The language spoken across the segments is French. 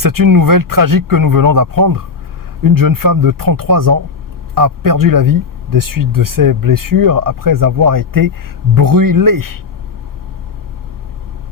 C'est une nouvelle tragique que nous venons d'apprendre. Une jeune femme de 33 ans a perdu la vie des suites de ses blessures après avoir été brûlée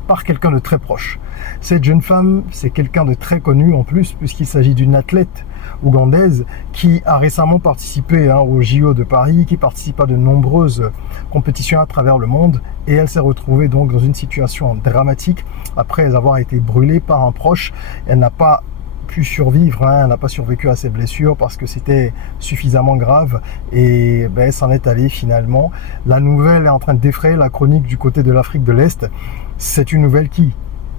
par quelqu'un de très proche. Cette jeune femme, c'est quelqu'un de très connu en plus, puisqu'il s'agit d'une athlète ougandaise qui a récemment participé au JO de Paris, qui participe à de nombreuses compétitions à travers le monde, et elle s'est retrouvée donc dans une situation dramatique après avoir été brûlée par un proche. Elle n'a pas pu survivre, elle n'a pas survécu à ses blessures parce que c'était suffisamment grave, et elle s'en est allée finalement. La nouvelle est en train de défrayer la chronique du côté de l'Afrique de l'Est. C'est une nouvelle qui,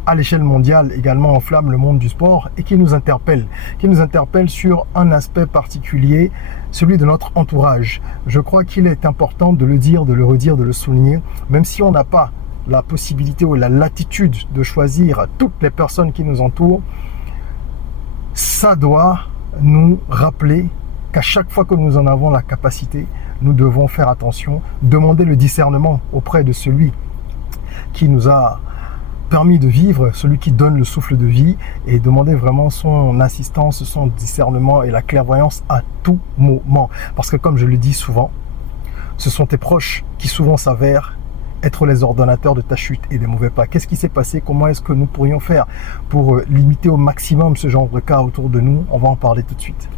à l'échelle mondiale, également enflamme le monde du sport et qui nous interpelle sur un aspect particulier, celui de notre entourage. Je crois qu'il est important de le dire, de le redire, de le souligner, même si on n'a pas la possibilité ou la latitude de choisir toutes les personnes qui nous entourent. Ça doit nous rappeler qu'à chaque fois que nous en avons la capacité, nous devons faire attention, demander le discernement auprès de celui qui nous a permis de vivre, celui qui donne le souffle de vie, et demander vraiment son assistance, son discernement et la clairvoyance à tout moment. Parce que comme je le dis souvent, ce sont tes proches qui souvent s'avèrent être les ordonnateurs de ta chute et des mauvais pas. Qu'est-ce qui s'est passé? Comment est-ce que nous pourrions faire pour limiter au maximum ce genre de cas autour de nous? On va en parler tout de suite.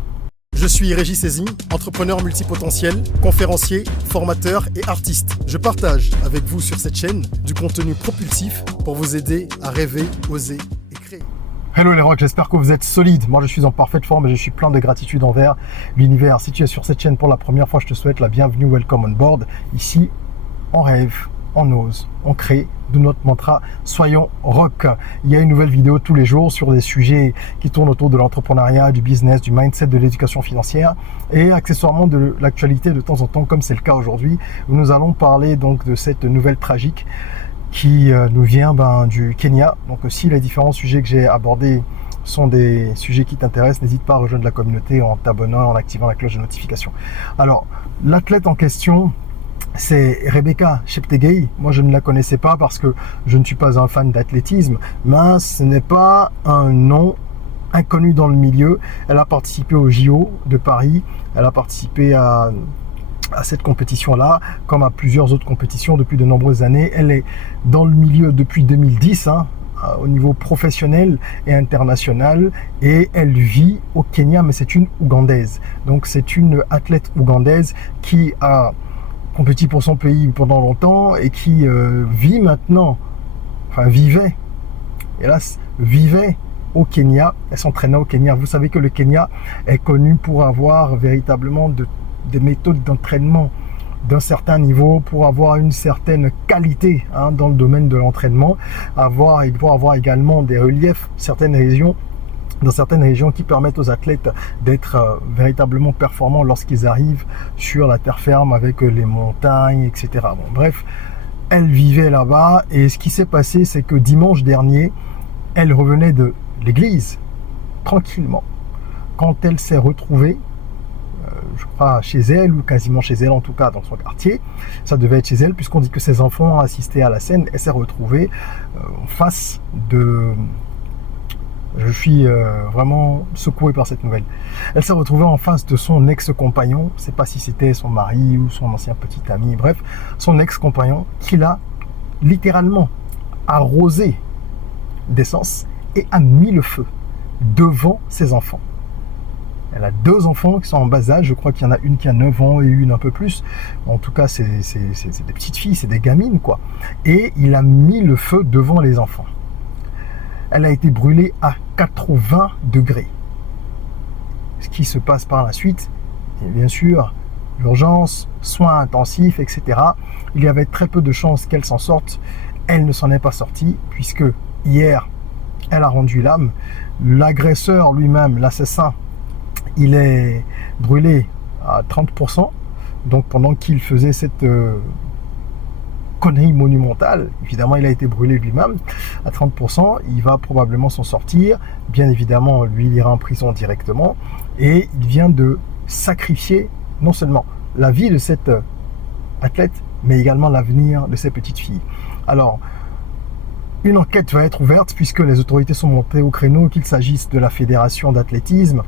Je suis Régis Sezin, entrepreneur multipotentiel, conférencier, formateur et artiste. Je partage avec vous sur cette chaîne du contenu propulsif pour vous aider à rêver, oser et créer. Hello les rocks, j'espère que vous êtes solides. Moi je suis en parfaite forme et je suis plein de gratitude envers l'univers. Si tu es sur cette chaîne pour la première fois, je te souhaite la bienvenue, welcome on board. Ici, on rêve, on ose, on crée, de notre mantra, soyons rock. Il y a une nouvelle vidéo tous les jours sur des sujets qui tournent autour de l'entrepreneuriat, du business, du mindset, de l'éducation financière et accessoirement de l'actualité de temps en temps, comme c'est le cas aujourd'hui, où nous allons parler donc de cette nouvelle tragique qui nous vient du Kenya. Donc si les différents sujets que j'ai abordés sont des sujets qui t'intéressent, n'hésite pas à rejoindre la communauté en t'abonnant, en activant la cloche de notification. Alors, l'athlète en question, c'est Rebecca Cheptegei. Moi, je ne la connaissais pas parce que je ne suis pas un fan d'athlétisme, mais ce n'est pas un nom inconnu dans le milieu. Elle a participé au JO de Paris, elle a participé à cette compétition-là, comme à plusieurs autres compétitions depuis de nombreuses années. Elle est dans le milieu depuis 2010, au niveau professionnel et international, et elle vit au Kenya, mais c'est une Ougandaise. Donc c'est une athlète ougandaise qui a compétit pour son pays pendant longtemps et qui vivait, hélas, vivait au Kenya. Elle s'entraînait au Kenya. Vous savez que le Kenya est connu pour avoir véritablement des méthodes d'entraînement d'un certain niveau, pour avoir une certaine qualité dans le domaine de l'entraînement. Il doit avoir également des reliefs, dans certaines régions qui permettent aux athlètes d'être véritablement performants lorsqu'ils arrivent sur la terre ferme avec les montagnes, etc. Bon, bref, elle vivait là-bas et ce qui s'est passé, c'est que dimanche dernier, elle revenait de l'église tranquillement quand elle s'est retrouvée, je crois chez elle ou quasiment chez elle, en tout cas dans son quartier. Ça devait être chez elle puisqu'on dit que ses enfants ont assisté à la scène. Elle s'est retrouvée en face de... Je suis vraiment secoué par cette nouvelle. Elle s'est retrouvée en face de son ex-compagnon. Je ne sais pas si c'était son mari ou son ancien petit ami. Bref, son ex-compagnon qui l'a littéralement arrosé d'essence et a mis le feu devant ses enfants. Elle a 2 enfants qui sont en bas âge. Je crois qu'il y en a une qui a 9 ans et une un peu plus. En tout cas, c'est des petites filles, c'est des gamines, quoi. Et il a mis le feu devant les enfants. Elle a été brûlée à 80 degrés. Ce qui se passe par la suite, et bien sûr, urgence, soins intensifs, etc. Il y avait très peu de chances qu'elle s'en sorte. Elle ne s'en est pas sortie, puisque hier, elle a rendu l'âme. L'agresseur lui-même, l'assassin, il est brûlé à 30%. Donc pendant qu'il faisait cette... connerie monumentale, évidemment il a été brûlé lui-même à 30%, il va probablement s'en sortir, bien évidemment lui il ira en prison directement, et il vient de sacrifier non seulement la vie de cette athlète, mais également l'avenir de ses petites filles. Alors, Une enquête va être ouverte puisque les autorités sont montées au créneau, qu'il s'agisse de la fédération d'athlétisme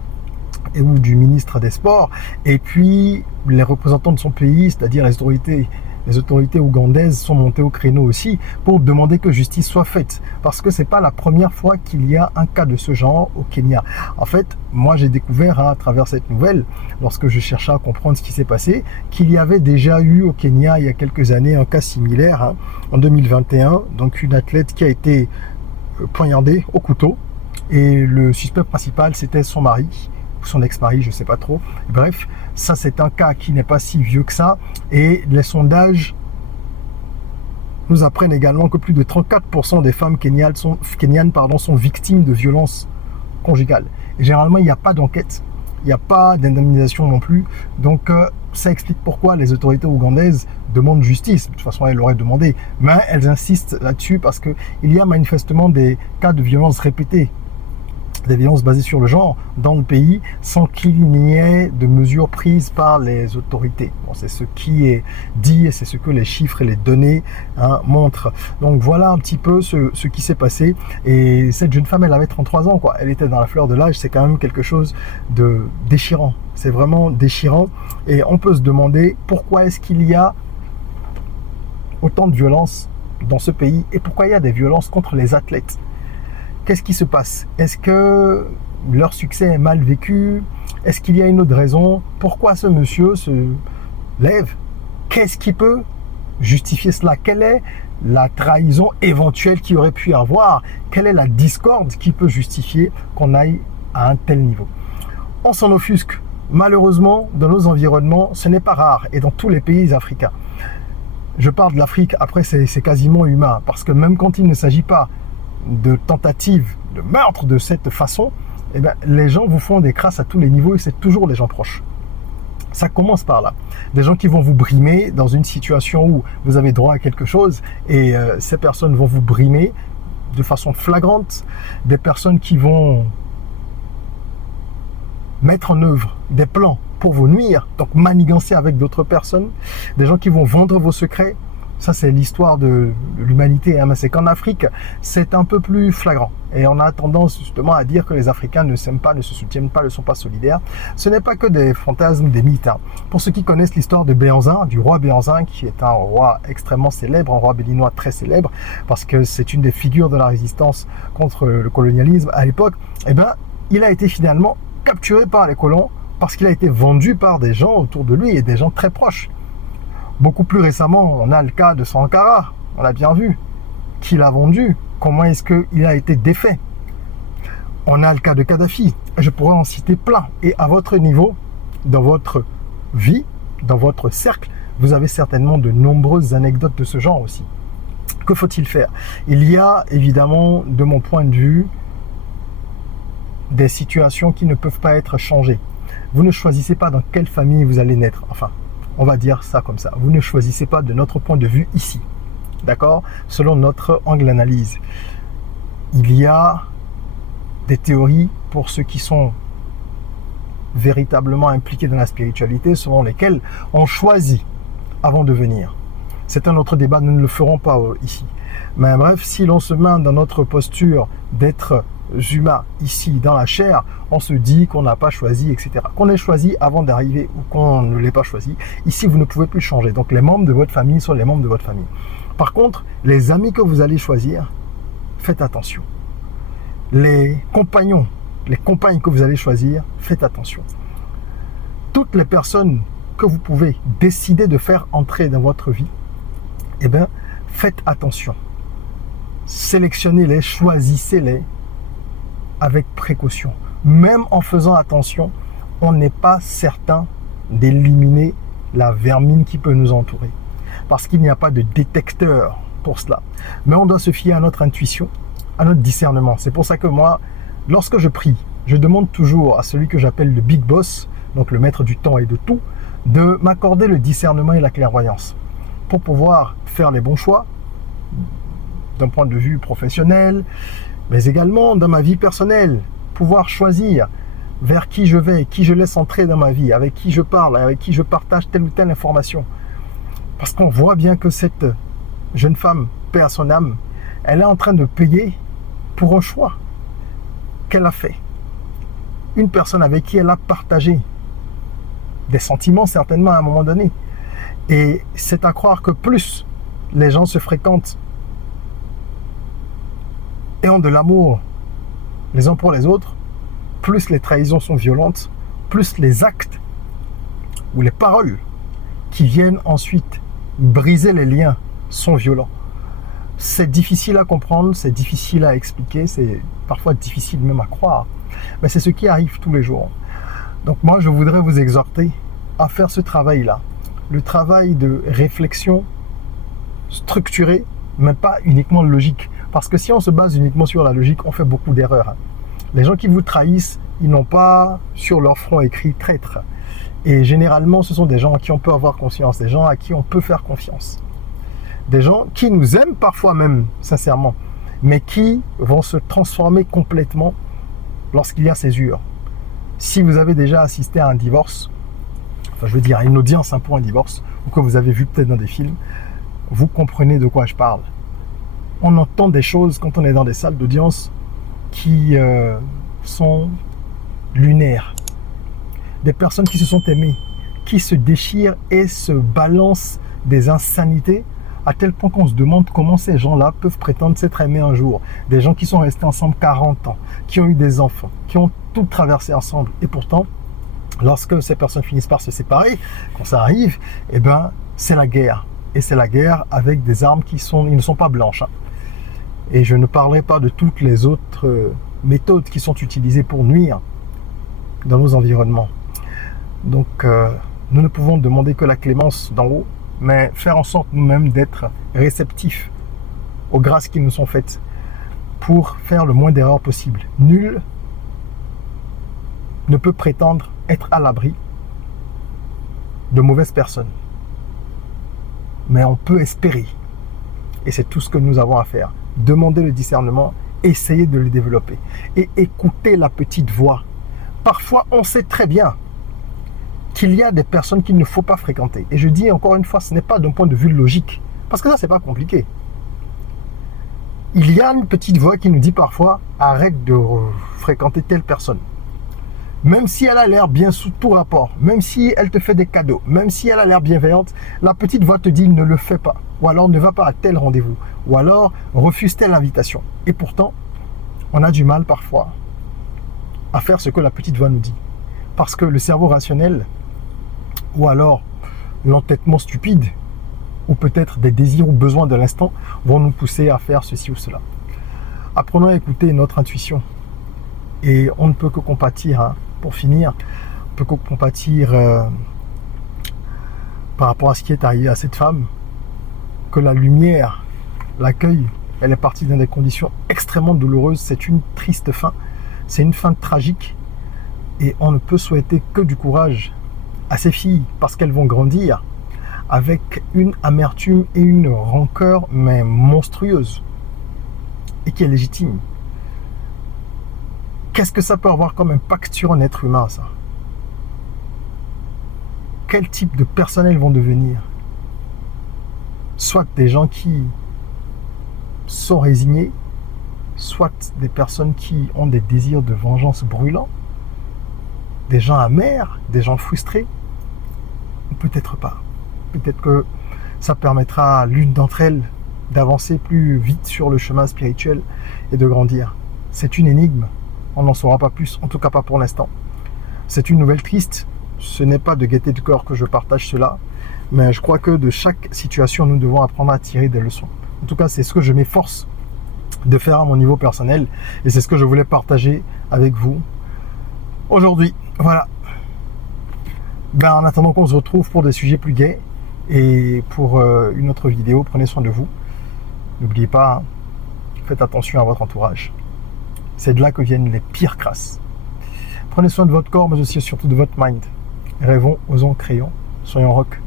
ou du ministre des Sports, et puis les représentants de son pays, c'est-à-dire les autorités ougandaises sont montées au créneau aussi pour demander que justice soit faite. Parce que c'est pas la première fois qu'il y a un cas de ce genre au Kenya. En fait, moi j'ai découvert à travers cette nouvelle, lorsque je cherchais à comprendre ce qui s'est passé, qu'il y avait déjà eu au Kenya il y a quelques années un cas similaire, en 2021, donc une athlète qui a été poignardée au couteau, et le suspect principal c'était son mari, son ex-mari, je ne sais pas trop. Bref, ça c'est un cas qui n'est pas si vieux que ça, et les sondages nous apprennent également que plus de 34% des femmes kenyanes sont victimes de violences conjugales. Et généralement, il n'y a pas d'enquête, il n'y a pas d'indemnisation non plus, donc ça explique pourquoi les autorités ougandaises demandent justice. De toute façon, elles l'auraient demandé, mais elles insistent là-dessus parce qu'il y a manifestement des cas de violences répétées, des violences basées sur le genre dans le pays sans qu'il n'y ait de mesures prises par les autorités. Bon, c'est ce qui est dit et c'est ce que les chiffres et les données montrent. Donc voilà un petit peu ce qui s'est passé. Et cette jeune femme, elle avait 33 ans, quoi. Elle était dans la fleur de l'âge. C'est quand même quelque chose de déchirant. C'est vraiment déchirant. Et on peut se demander pourquoi est-ce qu'il y a autant de violences dans ce pays et pourquoi il y a des violences contre les athlètes. Qu'est-ce qui se passe? Est-ce que leur succès est mal vécu? Est-ce qu'il y a une autre raison? Pourquoi ce monsieur se lève? Qu'est-ce qui peut justifier cela? Quelle est la trahison éventuelle qu'il aurait pu y avoir? Quelle est la discorde qui peut justifier qu'on aille à un tel niveau? On s'en offusque. Malheureusement, dans nos environnements, ce n'est pas rare et dans tous les pays africains. Je parle de l'Afrique, après c'est quasiment humain, parce que même quand il ne s'agit pas de tentatives de meurtre de cette façon, eh bien, les gens vous font des crasses à tous les niveaux et c'est toujours les gens proches. Ça commence par là. Des gens qui vont vous brimer dans une situation où vous avez droit à quelque chose et ces personnes vont vous brimer de façon flagrante. Des personnes qui vont mettre en œuvre des plans pour vous nuire, donc manigancer avec d'autres personnes. Des gens qui vont vendre vos secrets. Ça, c'est l'histoire de l'humanité. Mais c'est qu'en Afrique, c'est un peu plus flagrant. Et on a tendance justement à dire que les Africains ne s'aiment pas, ne se soutiennent pas, ne sont pas solidaires. Ce n'est pas que des fantasmes, des mythes. Pour ceux qui connaissent l'histoire de Béhanzin, du roi Béhanzin, qui est un roi extrêmement célèbre, un roi béninois très célèbre, parce que c'est une des figures de la résistance contre le colonialisme à l'époque, eh bien, il a été finalement capturé par les colons parce qu'il a été vendu par des gens autour de lui et des gens très proches. Beaucoup plus récemment, on a le cas de Sankara, on l'a bien vu, qui l'a vendu, comment est-ce qu'il a été défait. On a le cas de Kadhafi, je pourrais en citer plein. Et à votre niveau, dans votre vie, dans votre cercle, vous avez certainement de nombreuses anecdotes de ce genre aussi. Que faut-il faire? Il y a évidemment, de mon point de vue, des situations qui ne peuvent pas être changées. Vous ne choisissez pas dans quelle famille vous allez naître, enfin, on va dire ça comme ça. Vous ne choisissez pas de notre point de vue ici. D'accord? Selon notre angle d'analyse. Il y a des théories pour ceux qui sont véritablement impliqués dans la spiritualité, selon lesquelles on choisit avant de venir. C'est un autre débat, nous ne le ferons pas ici. Mais bref, si l'on se met dans notre posture d'être humain ici dans la chair, on se dit qu'on n'a pas choisi, etc. Qu'on ait choisi avant d'arriver ou qu'on ne l'ait pas choisi, ici vous ne pouvez plus changer. Donc les membres de votre famille sont les membres de votre famille. Par contre, les amis que vous allez choisir, faites attention. Les compagnons, les compagnes que vous allez choisir, faites attention. Toutes les personnes que vous pouvez décider de faire entrer dans votre vie, eh bien, faites attention. Sélectionnez-les, choisissez-les avec précaution. Même en faisant attention, on n'est pas certain d'éliminer la vermine qui peut nous entourer. Parce qu'il n'y a pas de détecteur pour cela. Mais on doit se fier à notre intuition, à notre discernement. C'est pour ça que moi, lorsque je prie, je demande toujours à celui que j'appelle le Big Boss, donc le maître du temps et de tout, de m'accorder le discernement et la clairvoyance pour pouvoir faire les bons choix d'un point de vue professionnel, mais également dans ma vie personnelle, pouvoir choisir vers qui je vais, qui je laisse entrer dans ma vie, avec qui je parle, avec qui je partage telle ou telle information. Parce qu'on voit bien que cette jeune femme perd son âme, Elle est en train de payer pour un choix qu'elle a fait. Une personne avec qui elle a partagé des sentiments certainement à un moment donné. Et c'est à croire que plus les gens se fréquentent et ont de l'amour les uns pour les autres, plus les trahisons sont violentes, plus les actes ou les paroles qui viennent ensuite briser les liens sont violents. C'est difficile à comprendre, c'est difficile à expliquer, c'est parfois difficile même à croire, mais c'est ce qui arrive tous les jours. Donc moi, je voudrais vous exhorter à faire ce travail-là, le travail de réflexion structurée, mais pas uniquement logique. Parce que si on se base uniquement sur la logique, on fait beaucoup d'erreurs. Les gens qui vous trahissent, ils n'ont pas sur leur front écrit traître. Et généralement, ce sont des gens à qui on peut avoir confiance, des gens à qui on peut faire confiance. Des gens qui nous aiment parfois même, sincèrement, mais qui vont se transformer complètement lorsqu'il y a césure. Si vous avez déjà assisté à un divorce, enfin je veux dire à une audience pour un divorce, ou que vous avez vu peut-être dans des films, vous comprenez de quoi je parle. On entend des choses quand on est dans des salles d'audience qui sont lunaires. Des personnes qui se sont aimées, qui se déchirent et se balancent des insanités à tel point qu'on se demande comment ces gens-là peuvent prétendre s'être aimés un jour. Des gens qui sont restés ensemble 40 ans, qui ont eu des enfants, qui ont tout traversé ensemble. Et pourtant, lorsque ces personnes finissent par se séparer, quand ça arrive, eh ben, c'est la guerre. Et c'est la guerre avec des armes qui ne sont pas blanches. Et je ne parlerai pas de toutes les autres méthodes qui sont utilisées pour nuire dans nos environnements. Donc, nous ne pouvons demander que la clémence d'en haut, mais faire en sorte nous-mêmes d'être réceptifs aux grâces qui nous sont faites pour faire le moins d'erreurs possible. Nul ne peut prétendre être à l'abri de mauvaises personnes. Mais on peut espérer. Et c'est tout ce que nous avons à faire. Demander le discernement, essayer de le développer. Et écouter la petite voix. Parfois, on sait très bien qu'il y a des personnes qu'il ne faut pas fréquenter. Et je dis encore une fois, ce n'est pas d'un point de vue logique. Parce que ça, c'est pas compliqué. Il y a une petite voix qui nous dit parfois, arrête de fréquenter telle personne. Même si elle a l'air bien sous tout rapport, même si elle te fait des cadeaux, même si elle a l'air bienveillante, la petite voix te dit ne le fais pas. Ou alors ne va pas à tel rendez-vous. Ou alors refuse telle invitation. Et pourtant, on a du mal parfois à faire ce que la petite voix nous dit. Parce que le cerveau rationnel, ou alors l'entêtement stupide, ou peut-être des désirs ou besoins de l'instant, vont nous pousser à faire ceci ou cela. Apprenons à écouter notre intuition. Et on ne peut que compatir, pour finir, on peut que compatir par rapport à ce qui est arrivé à cette femme, que la lumière l'accueille. Elle est partie dans des conditions extrêmement douloureuses. C'est une triste fin. C'est une fin tragique. Et on ne peut souhaiter que du courage à ces filles parce qu'elles vont grandir avec une amertume et une rancœur, mais monstrueuse, et qui est légitime. Qu'est-ce que ça peut avoir comme impact sur un être humain, ça? Quel type de personnes elles vont devenir? Soit des gens qui sont résignés, soit des personnes qui ont des désirs de vengeance brûlants, des gens amers, des gens frustrés, ou peut-être pas. Peut-être que ça permettra à l'une d'entre elles d'avancer plus vite sur le chemin spirituel et de grandir. C'est une énigme, on n'en saura pas plus, en tout cas pas pour l'instant. C'est une nouvelle triste, ce n'est pas de gaieté de cœur que je partage cela, mais je crois que de chaque situation, nous devons apprendre à tirer des leçons. En tout cas, c'est ce que je m'efforce de faire à mon niveau personnel, et c'est ce que je voulais partager avec vous aujourd'hui. Voilà. Ben, en attendant qu'on se retrouve pour des sujets plus gais et pour une autre vidéo, prenez soin de vous. N'oubliez pas, faites attention à votre entourage. C'est de là que viennent les pires crasses. Prenez soin de votre corps, mais aussi et surtout de votre mind. Rêvons, osons, créons, soyons rock.